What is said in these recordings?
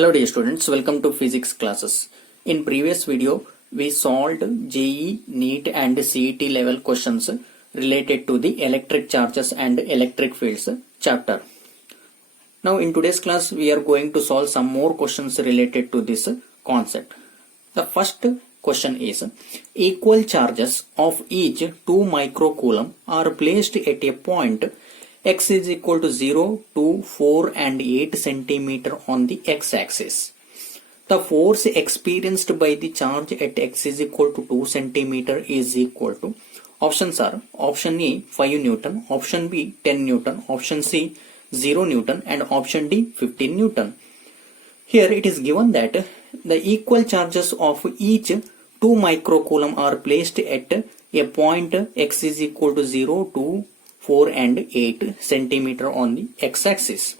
Hello dear students, welcome to physics classes. In previous video, we solved JEE, NEET and CET level questions related to the electric charges and electric fields chapter. Now in today's class, we are going to solve some more questions related to this concept. The first question is, equal charges of each 2 microcoulomb are placed at a point x is equal to 0, 2, 4 and 8 centimeter on the x-axis. The force experienced by the charge at x is equal to 2 centimeter is equal to, options are option A 5 Newton, option B 10 Newton, option C 0 Newton and option D 15 Newton. Here it is given that the equal charges of each 2 microcoulomb are placed at a point x is equal to 0, 2, 4 and 8 centimeter on the x-axis.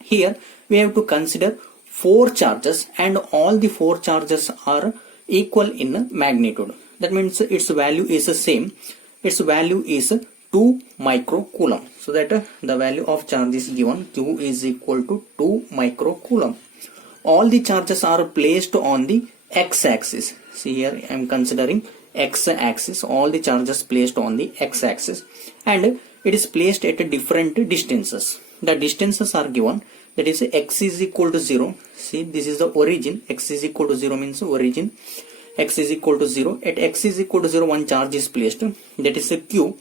Here we have to consider 4 charges and all the 4 charges are equal in magnitude. That means its value is the same. Its value is 2 microcoulomb. So that the value of charge is given, Q is equal to 2 microcoulomb. All the charges are placed on the x-axis. See here I am considering x-axis, all the charges placed on the x-axis, and it is placed at different distances. The distances are given, that is x is equal to 0. See, this is the origin. X is equal to 0 means origin. X is equal to 0. At x is equal to 0, one charge is placed, that is a Q.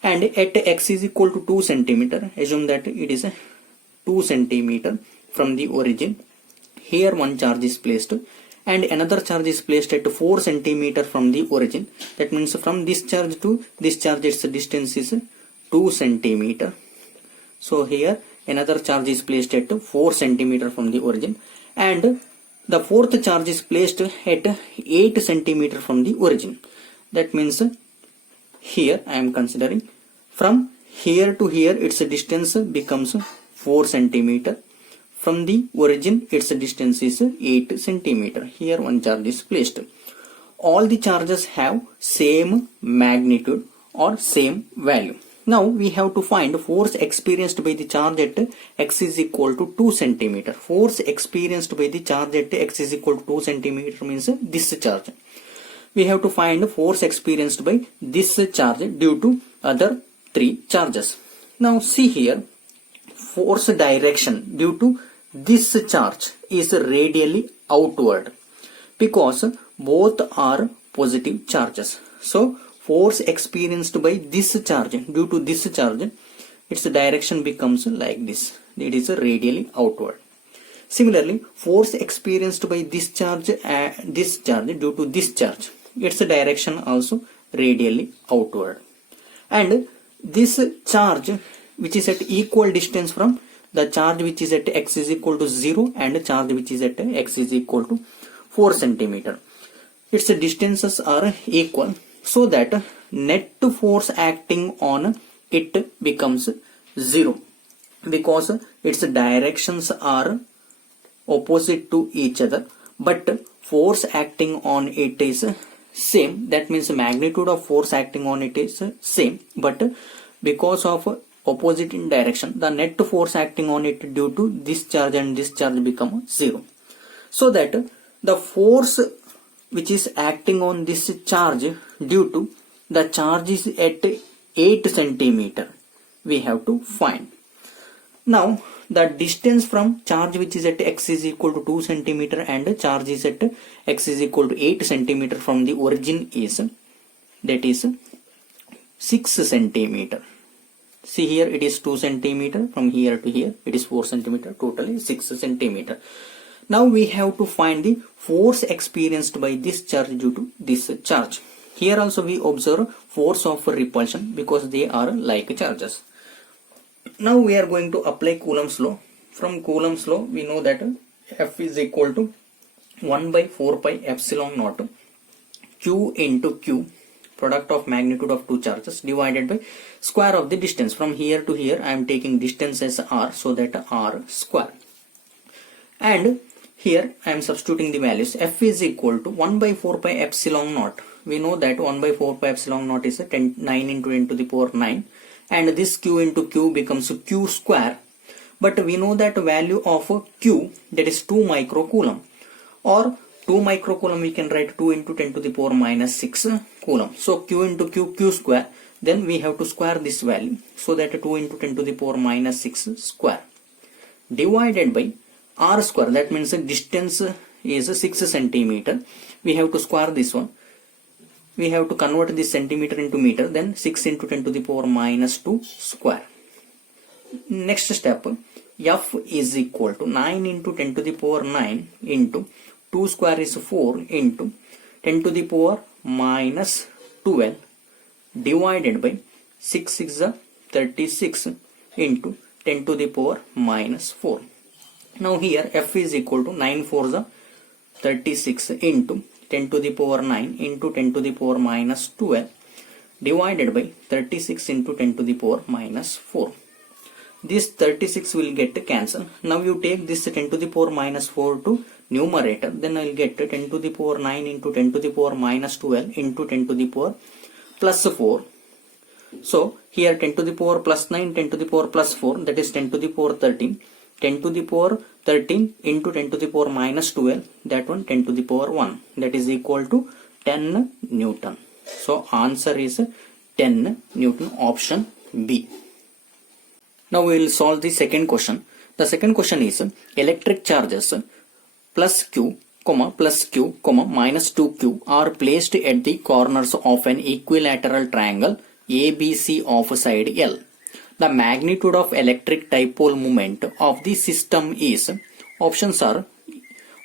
And at x is equal to 2 centimeter, assume that it is a 2 centimeter from the origin. Here one charge is placed and another charge is placed at 4 centimeter from the origin. That means from this charge to this charge, its distance is 2 centimeter. So here another charge is placed at 4 centimeter from the origin, and the fourth charge is placed at 8 centimeter from the origin. That means here I am considering from here to here its distance becomes 4 centimeter. From the origin its distance is 8 centimeter. Here one charge is placed. All the charges have same magnitude or same value. Now we have to find force experienced by the charge at x is equal to 2 centimeter. Force experienced by the charge at x is equal to 2 centimeter means this charge. We have to find force experienced by this charge due to other 3 charges. Now see here, force direction due to this charge is radially outward because both are positive charges. So force experienced by this charge due to this charge, its direction becomes like this. It is radially outward. Similarly, force experienced by this charge due to this charge, its direction also radially outward. And this charge which is at equal distance from the charge which is at x is equal to 0 and charge which is at x is equal to 4 centimeter. Its distances are equal, so that net force acting on it becomes 0 because its directions are opposite to each other, but force acting on it is same. That means magnitude of force acting on it is same, but because of opposite in direction, the net force acting on it due to this charge and this charge become 0. So that the force which is acting on this charge due to the charge is at 8 centimeter, we have to find. Now the distance from charge which is at x is equal to 2 centimeter and charge is at x is equal to 8 centimeter from the origin is, that is 6 centimeter. See here it is 2 centimeter, from here to here it is 4 centimeter, totally 6 centimeter. Now we have to find the force experienced by this charge due to this charge. Here also we observe force of repulsion because they are like charges. Now we are going to apply Coulomb's law. From Coulomb's law we know that F is equal to 1 by 4 pi epsilon naught Q into Q, product of magnitude of 2 charges, divided by square of the distance. From here to here I am taking distance as r, so that r square. And here I am substituting the values. F is equal to 1 by 4 pi epsilon naught. We know that 1 by 4 pi epsilon naught is 9 into 10 to the power 9, and this Q into Q becomes Q square but we know that value of Q, that is 2 microcoulomb, or 2 microcoulomb we can write 2 into 10 to the power minus 6 coulomb. So Q into Q square, then we have to square this value, so that 2 into 10 to the power minus 6 square divided by R square, that means the distance is 6 centimeter. We have to square this one. We have to convert this centimeter into meter, then 6 into 10 to the power minus 2 square. Next step, F is equal to 9 into 10 to the power 9 into 2 square is 4 into 10 to the power minus 12 divided by 6 is 36 into 10 to the power minus 4. Now here F is equal to 9 4 is 36 into 10 to the power 9 into 10 to the power minus 12 divided by 36 into 10 to the power minus 4. This 36 will get cancelled. Now you take this 10 to the power minus 4 to numerator, then I will get 10 to the power 9 into 10 to the power minus 12 into 10 to the power plus 4. So here 10 to the power plus 9, 10 to the power plus 4, that is 10 to the power 13. 10 to the power 13 into 10 to the power minus 12, that one 10 to the power 1, that is equal to 10 Newton. So answer is 10 Newton, option B. Now we will solve the second question. The second question is electric charges plus Q, minus 2Q are placed at the corners of an equilateral triangle ABC of side L. The magnitude of electric dipole moment of the system is, options are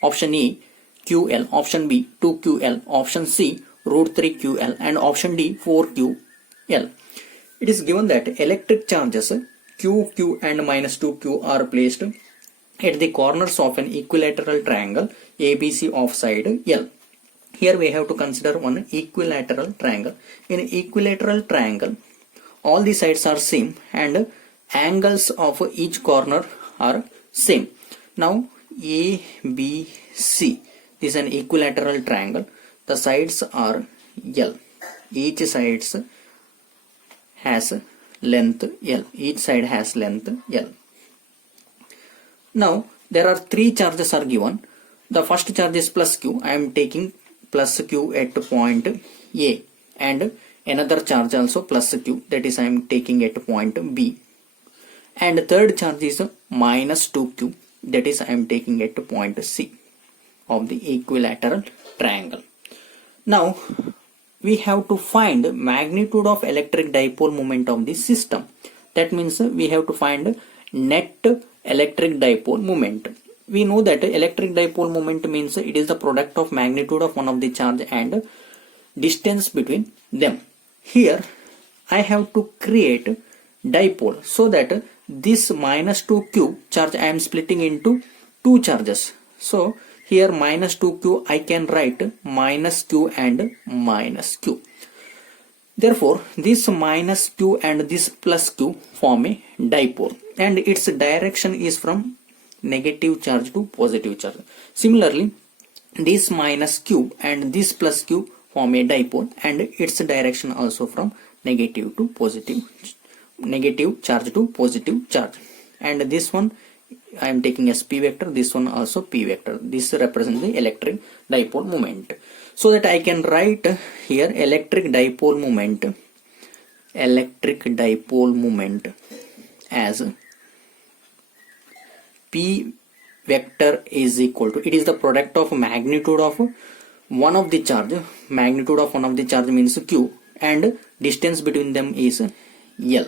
option E QL, option B 2QL, option C root 3 QL, and option D 4QL. It is given that electric charges Q and minus 2Q are placed at the corners of an equilateral triangle ABC of side L. Here we have to consider one equilateral triangle. In equilateral triangle, all the sides are same and angles of each corner are same. Now ABC is an equilateral triangle. The sides are L. Each sides has length L. Each side has length L. Now there are three charges are given. The first charge is plus Q. I am taking plus Q at point A, and another charge also plus Q, that is I am taking at point B, and third charge is minus 2Q, that is I am taking at point C of the equilateral triangle. Now we have to find magnitude of electric dipole moment of the system. That means we have to find net electric dipole moment. We know that electric dipole moment means it is the product of magnitude of one of the charge and distance between them. Here I have to create dipole, so that this minus 2Q charge I am splitting into two charges. So here minus 2Q I can write minus Q and minus Q. Therefore this minus Q and this plus Q form a dipole, and its direction is from negative charge to positive charge. Similarly, this minus Q and this plus Q form a dipole, and its direction also from negative to positive, negative charge to positive charge. And this one I am taking as P vector, this one also P vector. This represents the electric dipole moment. So that I can write here electric dipole moment as P vector is equal to, it is the product of magnitude of one of the charge. Magnitude of one of the charge means Q, and distance between them is L.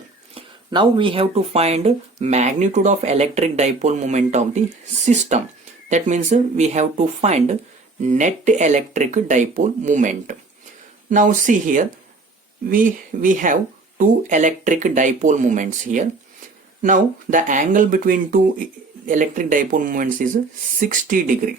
Now we have to find magnitude of electric dipole moment of the system. That means we have to find net electric dipole moment. Now see here, we have two electric dipole moments here. Now the angle between two electric dipole moments is 60 degree.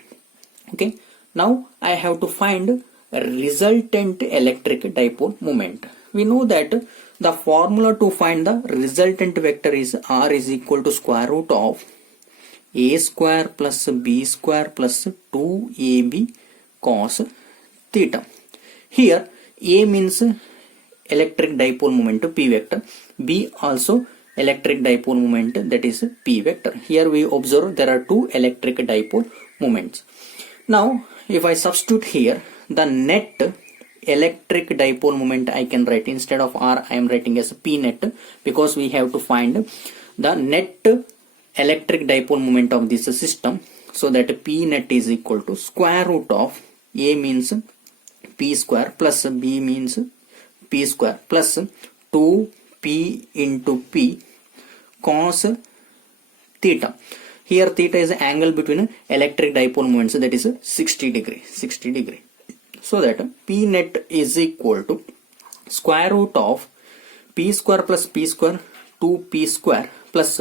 Okay. Now I have to find resultant electric dipole moment. We know that the formula to find the resultant vector is R is equal to square root of A square plus B square plus 2AB cos theta. Here A means electric dipole moment P vector, B also electric dipole moment, that is P vector. Here we observe there are two electric dipole moments. Now if I substitute here the net electric dipole moment, I can write, instead of R I am writing as P net, because we have to find the net electric dipole moment of this system. So that P net is equal to square root of A means P square plus B means P square plus 2P into P cos theta. Here theta is the angle between electric dipole moments, that is 60 degree. So that P net is equal to square root of P square plus P square 2P square plus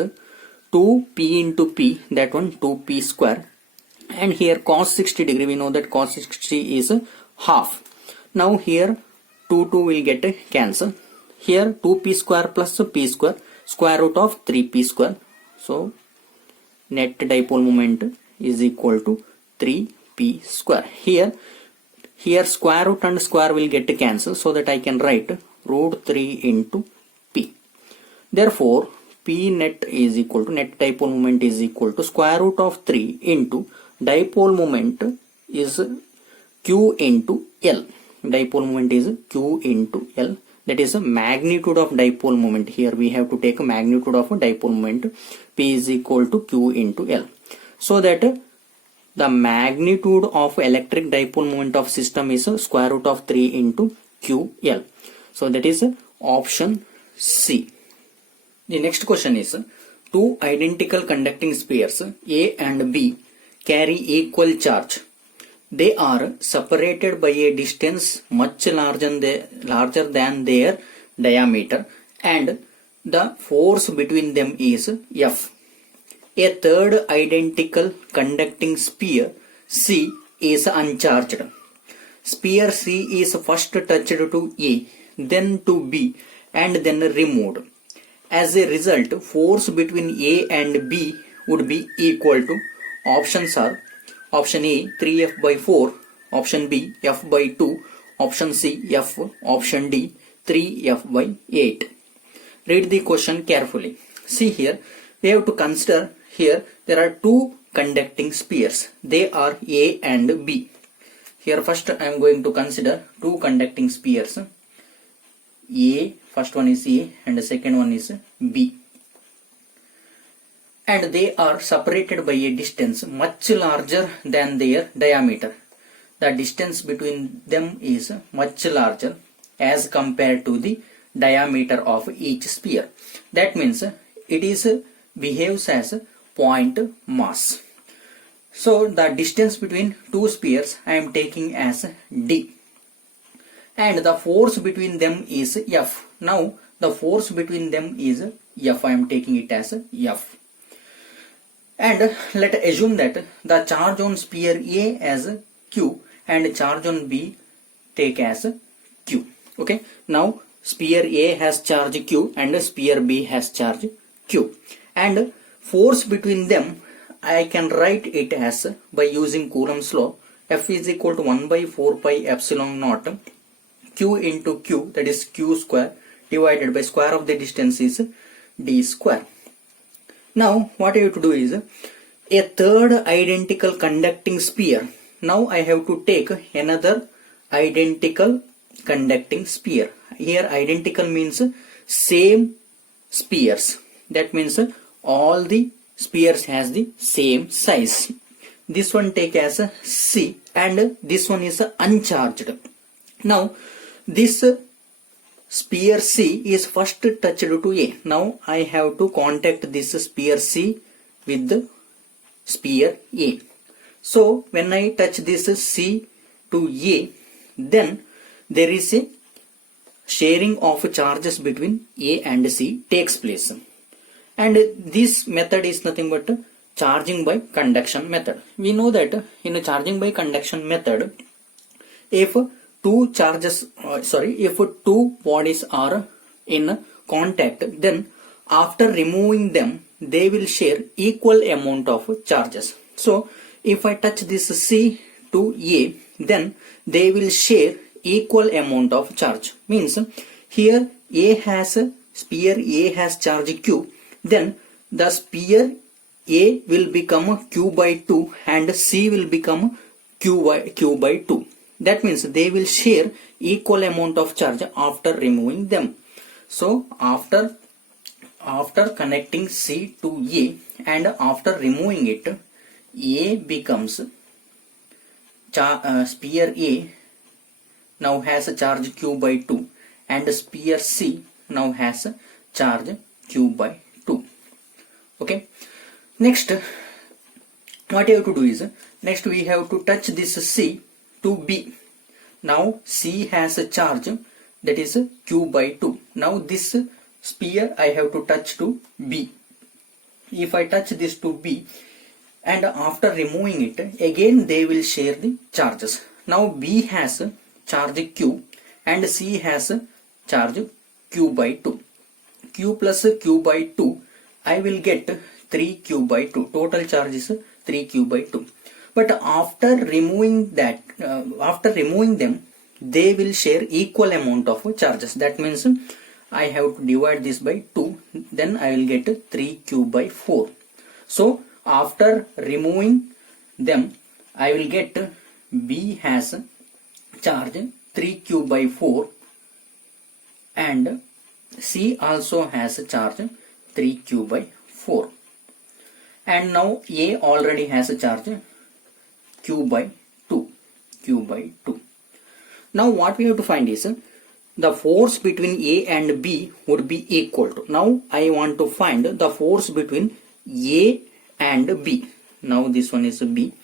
2P into P, that one 2P square, and here cos 60 degree, we know that cos 60 is half. Now here 2 will get cancel. Here 2P square plus P square, square root of 3P square. So net dipole moment is equal to 3P square. Here square root and square will get cancel, so that I can write root 3 into P. Therefore P net is equal to, net dipole moment is equal to square root of 3 into dipole moment is Q into L. Dipole moment is Q into L, that is a magnitude of dipole moment. Here we have to take a magnitude of a dipole moment. P is equal to Q into L. So that the magnitude of electric dipole moment of system is square root of 3 into QL. So that is option C. The next question is, two identical conducting spheres A and B carry equal charge. They are separated by a distance much larger than their diameter, and the force between them is F. A third identical conducting sphere C is uncharged. Sphere C is first touched to A, then to B, and then removed. As a result, force between A and B would be equal to, options are option A 3F by 4, option B F by 2, option C F, option D 3F by 8. Read the question carefully. See here, we have to consider here there are two conducting spheres. They are A and B. Here first I am going to consider two conducting spheres. A, first one is A and the second one is B. And they are separated by a distance much larger than their diameter. The distance between them is much larger as compared to the diameter of each sphere. That means it behaves as point mass. So the distance between two spheres I am taking as D. And the force between them is F. Now the force between them is F. I am taking it as F. And let us assume that the charge on sphere A as Q and charge on B take as Q. Okay. Now sphere A has charge Q and sphere B has charge Q. And force between them I can write it as, by using Coulomb's law, F is equal to 1 by 4 pi epsilon naught Q into Q, that is Q square, divided by square of the distance is D square. Now what I have to do is a third identical conducting sphere. Now I have to take another identical conducting sphere. Here identical means same spheres. That means all the spheres has the same size. This one take as C and this one is uncharged. Now this sphere C is first touched to A. Now I have to contact this sphere C with the sphere A. So when I touch this C to A, then there is a sharing of charges between A and C takes place. And this method is nothing but charging by conduction method. We know that in a charging by conduction method, if two bodies are in contact, then after removing them, they will share equal amount of charges. So if I touch this C to A, then they will share equal amount of charge. Means here A has sphere A has charge Q, then the sphere A will become Q by 2 and C will become Q by 2. That means they will share equal amount of charge after removing them. So after connecting C to A and after removing it, A becomes sphere A now has a charge Q by 2 and sphere C now has a charge Q by 2. Okay. Next, what you have to do is, next we have to touch this C to B. Now C has a charge that is Q by 2. Now this sphere I have to touch to B. If I touch this to B and after removing it, again they will share the charges. Now B has charge Q and C has charge Q by 2. Q plus Q by 2, I will get 3Q by 2. Total charge is 3Q by 2. But after removing that, after removing them, they will share equal amount of charges. That means I have to divide this by 2, then I will get 3Q by 4. So after removing them, I will get B has charge 3Q by 4 and C also has charge 3Q by 4. And now A already has a charge Q by 2. Q by 2. Now what we have to find is the force between A and B would be equal to. Now I want to find the force between A and B. Now this one is B.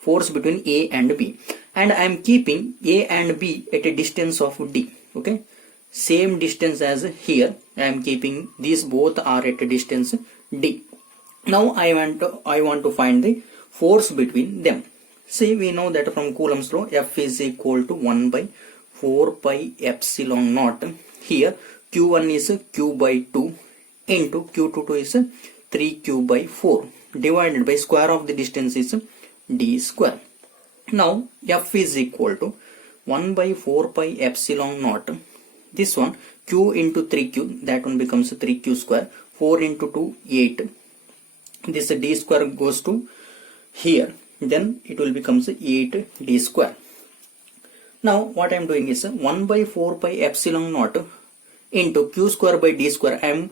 Force between A and B. And I am keeping A and B at a distance of D. Okay. Same distance as here. I am keeping these both are at a distance D. Now I want to find the force between them. See, we know that from Coulomb's law, F is equal to 1 by 4 pi epsilon naught. Here Q1 is Q by 2 into Q22 is 3Q by 4 divided by square of the distance is D square. Now F is equal to 1 by 4 pi epsilon naught. This one Q into 3Q, that one becomes 3Q square. 4 into 2, 8. This D square goes to here. Then it will becomes 8D square. Now what I am doing is 1 by 4 pi epsilon naught into Q square by D square. I am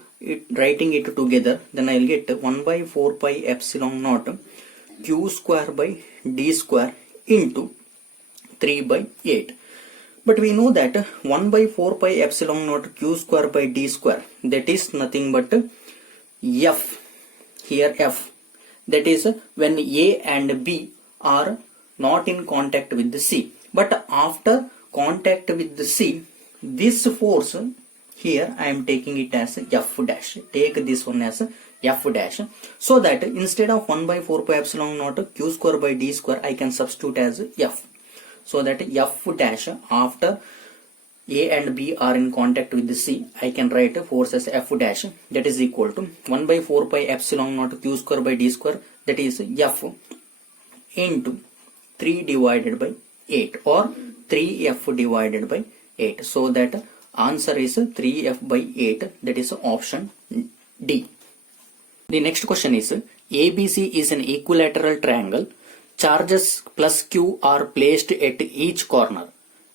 writing it together. Then I will get 1 by 4 pi epsilon naught Q square by D square into 3 by 8. But we know that 1 by 4 pi epsilon naught Q square by D square, that is nothing but F. Here F. That is when A and B are not in contact with the C. But after contact with the C, this force here I am taking it as F dash. Take this one as F dash. So that instead of 1 by 4 pi epsilon naught Q square by D square, I can substitute as F. So that F dash after A and B are in contact with the C, I can write force as F dash, that is equal to 1 by 4 pi epsilon naught Q square by D square, that is F into 3 divided by 8 or 3F divided by 8. So that answer is 3F by 8, that is option D. The next question is ABC is an equilateral triangle. Charges plus Q are placed at each corner.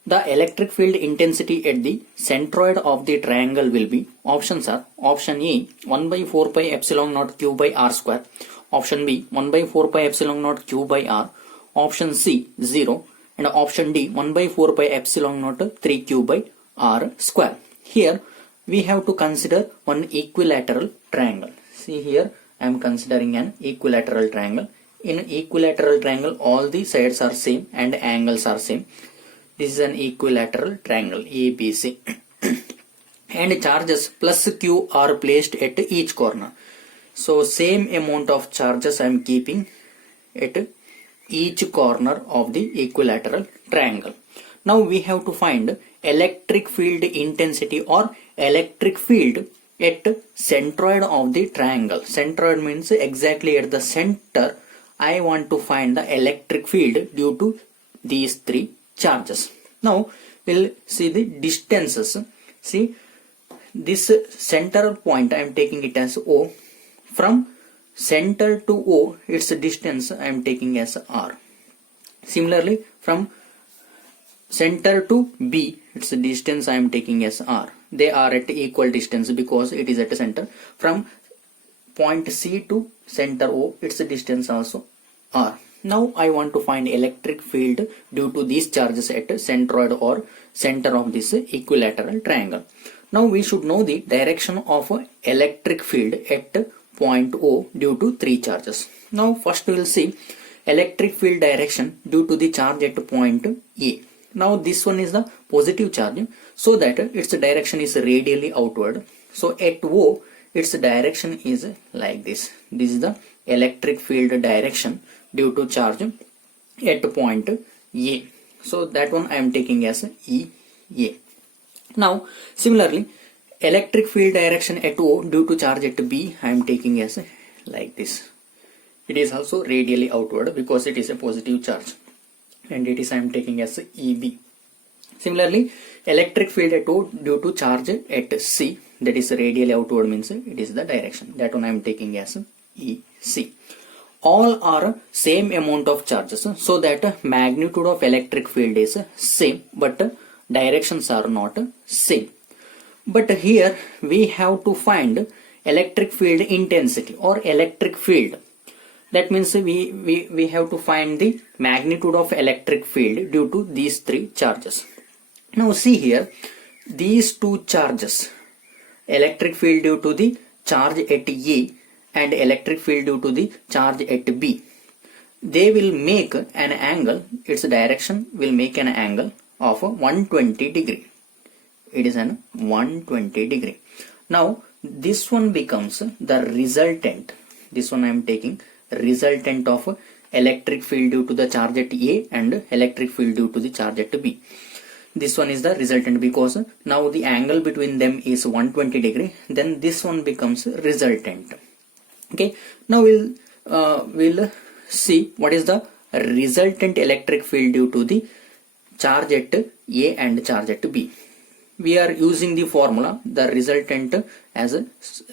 The electric field intensity at the centroid of the triangle will be, options are, option A 1 by 4 pi epsilon naught Q by R square, option B 1 by 4 pi epsilon naught Q by R, option C 0, and option D 1 by 4 pi epsilon naught 3Q by R square. Here we have to consider one equilateral triangle. See, here I am considering an equilateral triangle. In equilateral triangle, all the sides are same and angles are same. This is an equilateral triangle ABC. And charges plus Q are placed at each corner. So same amount of charges I am keeping at each corner of the equilateral triangle. Now we have to find electric field intensity or electric field at centroid of the triangle. Centroid means exactly at the center. I want to find the electric field due to these three charges. Now we'll see the distances. See, this center point I am taking it as O. From center to O, its distance I am taking as R. Similarly, from center to B, its distance I am taking as R. They are at equal distance because it is at the center. From point C to center O, its distance also R. Now I want to find electric field due to these charges at centroid or center of this equilateral triangle. Now we should know the direction of electric field at point O due to three charges. Now first we will see electric field direction due to the charge at point A. Now this one is the positive charge, so that its direction is radially outward. So at O, its direction is like this. This is the electric field direction due to charge at point A. So that one I am taking as EA. Now similarly, electric field direction at O due to charge at B I am taking as like this. It is also radially outward because it is a positive charge, and it is I am taking as EB. Similarly, electric field at O due to charge at C, that is radially outward, means it is the direction. That one I am taking as EC. All are same amount of charges, so that magnitude of electric field is same, but directions are not same. But here we have to find electric field intensity or electric field. That means we have to find the magnitude of electric field due to these three charges. Now see here, these two charges, electric field due to the charge at A and electric field due to the charge at B, they will make an angle, its direction will make an angle of 120 degree. It is an 120 degree. Now this one becomes the resultant. This one I am taking resultant of electric field due to the charge at A and electric field due to the charge at B. This one is the resultant because now the angle between them is 120 degree. Then this one becomes resultant. Okay. Now we'll see what is the resultant electric field due to the charge at A and charge at B. We are using the formula, the resultant, as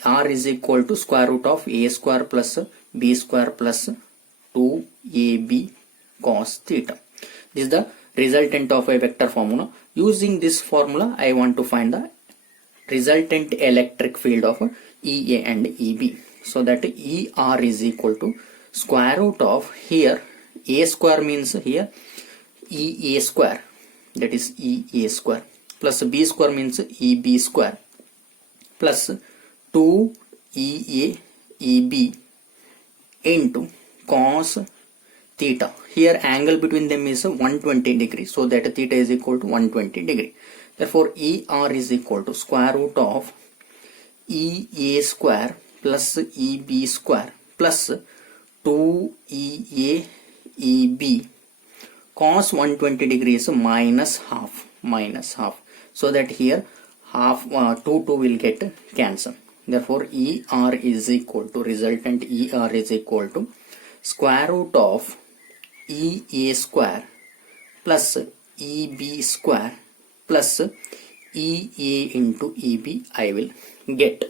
R is equal to square root of A square plus B square plus 2AB cos theta. This is the resultant of a vector formula. Using this formula, I want to find the resultant electric field of EA and EB. So that ER is equal to square root of, here A square means here EA square, that is EA square, plus B square means EB square, plus 2EA EB into cos theta. Here angle between them is 120 degree, so that theta is equal to 120 degree. Therefore ER is equal to square root of EA square plus EB square plus 2EA EB cos 120 degrees minus half, so that here half 2 will get cancelled. Therefore ER is equal to, resultant ER is equal to square root of EA square plus EB square plus EA into EB I will get.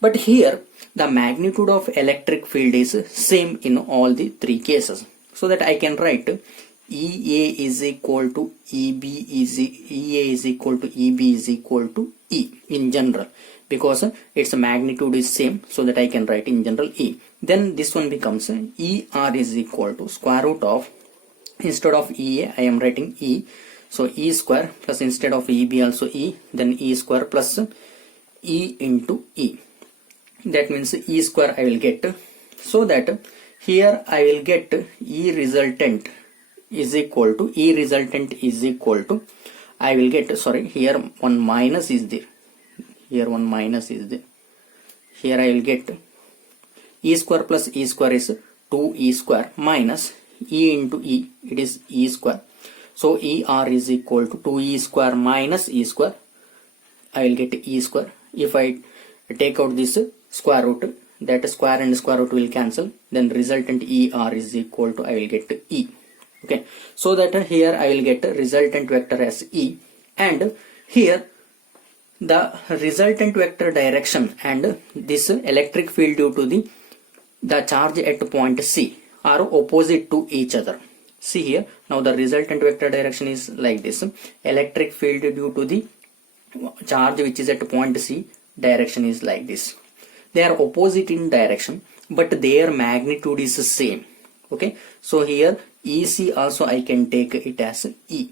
But here the magnitude of electric field is same in all the three cases, so that I can write EA is equal to EA is equal to EB is equal to E in general, because its magnitude is same, so that I can write in general E. Then this one becomes ER is equal to square root of, instead of EA I am writing E, so E square plus instead of EB also E, then E square plus E into E. That means E square I will get, so that here I will get E resultant is equal to, I will get, sorry, here one minus is there, here one minus is there, here I will get E square plus E square is 2E square minus E into E, it is E square. So ER is equal to 2E square minus E square, I will get E square. If I take out this square root, that square and square root will cancel, then resultant ER is equal to, I will get E. Okay, so that here I will get resultant vector as E, and here the resultant vector direction and this electric field due to the charge at point C are opposite to each other. See here, now the resultant vector direction is like this. Electric field due to the charge which is at point C, direction is like this. They are opposite in direction, but their magnitude is the same. Okay, so here EC also I can take it as E,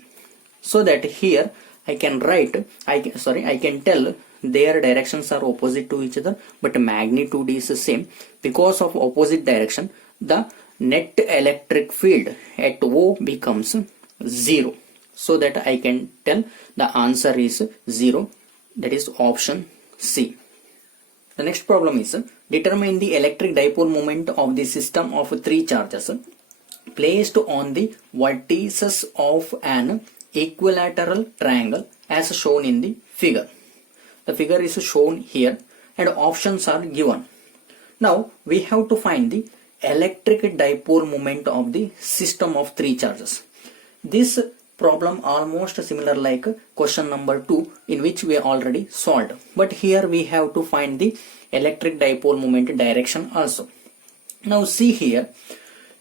so that here I can write, I can tell their directions are opposite to each other, but magnitude is the same. Because of opposite direction, the net electric field at O becomes 0. So that I can tell the answer is 0. That is option C. The next problem is determine the electric dipole moment of the system of three charges placed on the vertices of an equilateral triangle as shown in the figure. The figure is shown here and options are given. Now we have to find the electric dipole moment of the system of three charges. This problem almost similar like question number 2 in which we already solved, but here we have to find the electric dipole moment direction also. Now see here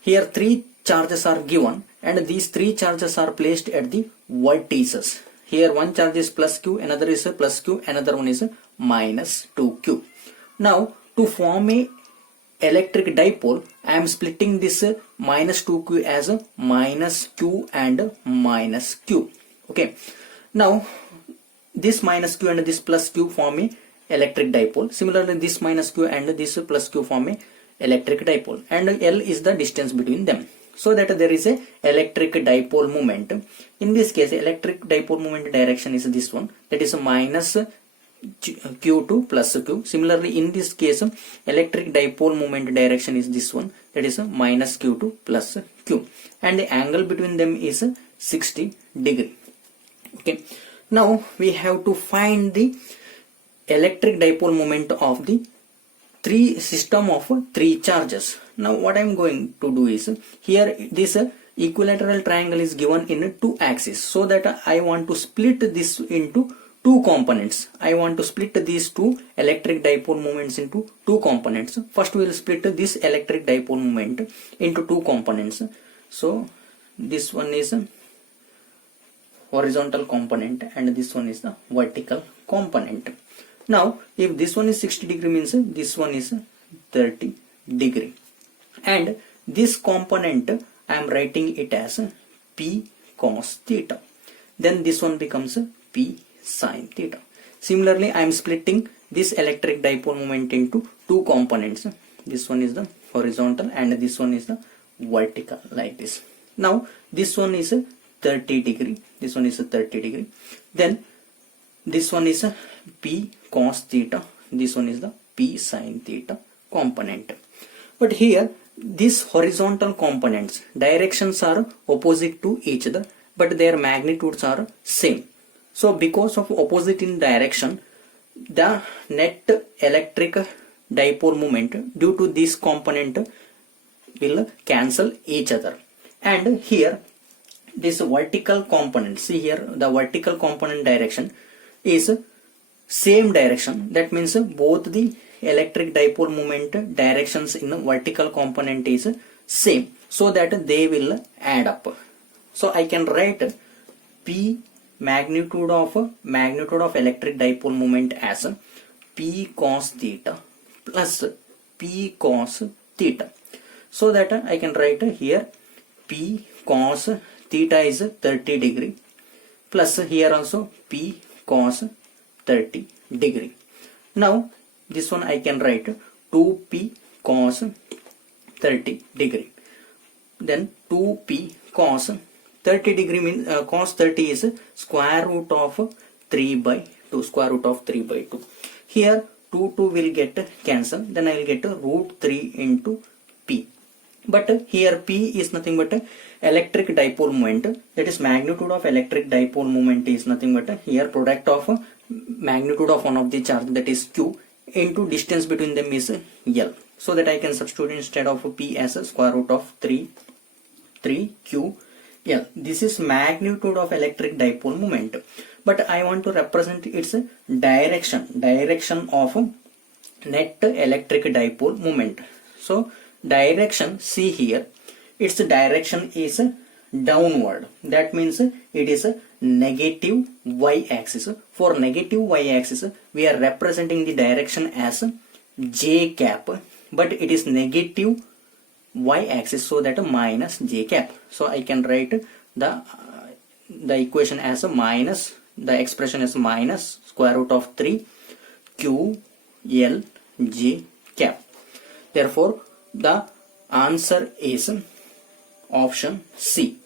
three charges are given and these three charges are placed at the vertices. Here one charge is plus q, another is plus q, another one is minus 2q. Now to form a electric dipole, I am splitting this minus 2q as a minus q and minus q. Okay, now this minus q and this plus q form a electric dipole. Similarly, this minus q and this plus q form a electric dipole, and L is the distance between them, so that there is a electric dipole moment. In this case, electric dipole moment direction is this one, that is a minus q to plus q. Similarly, in this case, electric dipole moment direction is this one, that is a minus q to plus q, and the angle between them is 60 degree. Okay, now we have to find the electric dipole moment of the system of three charges. Now what I am going to do is, here this equilateral triangle is given in two axes, so that I want to split this into two components. I want to split these two electric dipole moments into two components. First we will split this electric dipole moment into two components. So this one is a horizontal component and this one is the vertical component. Now if this one is 60 degree means this one is 30 degree, and this component I am writing it as P cos theta, then this one becomes P sin theta. Similarly, I am splitting this electric dipole moment into two components. This one is the horizontal and this one is the vertical, like this. Now this one is 30 degree, this one is 30 degree, then this one is P cos theta, this one is the P sin theta component. But here these horizontal components directions are opposite to each other, but their magnitudes are same. So because of opposite in direction, the net electric dipole moment due to this component will cancel each other. And here this vertical component, see here the vertical component direction is same direction. That means both the electric dipole moment directions in the vertical component is same, so that they will add up. So I can write P magnitude of electric dipole moment as P cos theta plus P cos theta, so that I can write here P cos theta is 30 degree plus here also P cos 30 degree. Now this one I can write 2P cos 30 degree, then 2P cos 30 degree means cos 30 is square root of 3 by 2, square root of 3 by 2. Here 2 will get cancelled, then I will get root 3 into P. But here P is nothing but electric dipole moment, that is magnitude of electric dipole moment is nothing but here product of magnitude of one of the charge, that is Q, into distance between them is L. So that I can substitute instead of P as a square root of 3Q L. This is magnitude of electric dipole moment. But I want to represent its direction of net electric dipole moment. So direction, see here, its direction is downward. That means it is a negative y-axis. For negative y-axis, we are representing the direction as j cap, but it is negative y-axis, so that minus j cap. So I can write the equation as a minus, the expression is minus square root of 3 q l j cap. Therefore the answer is option C.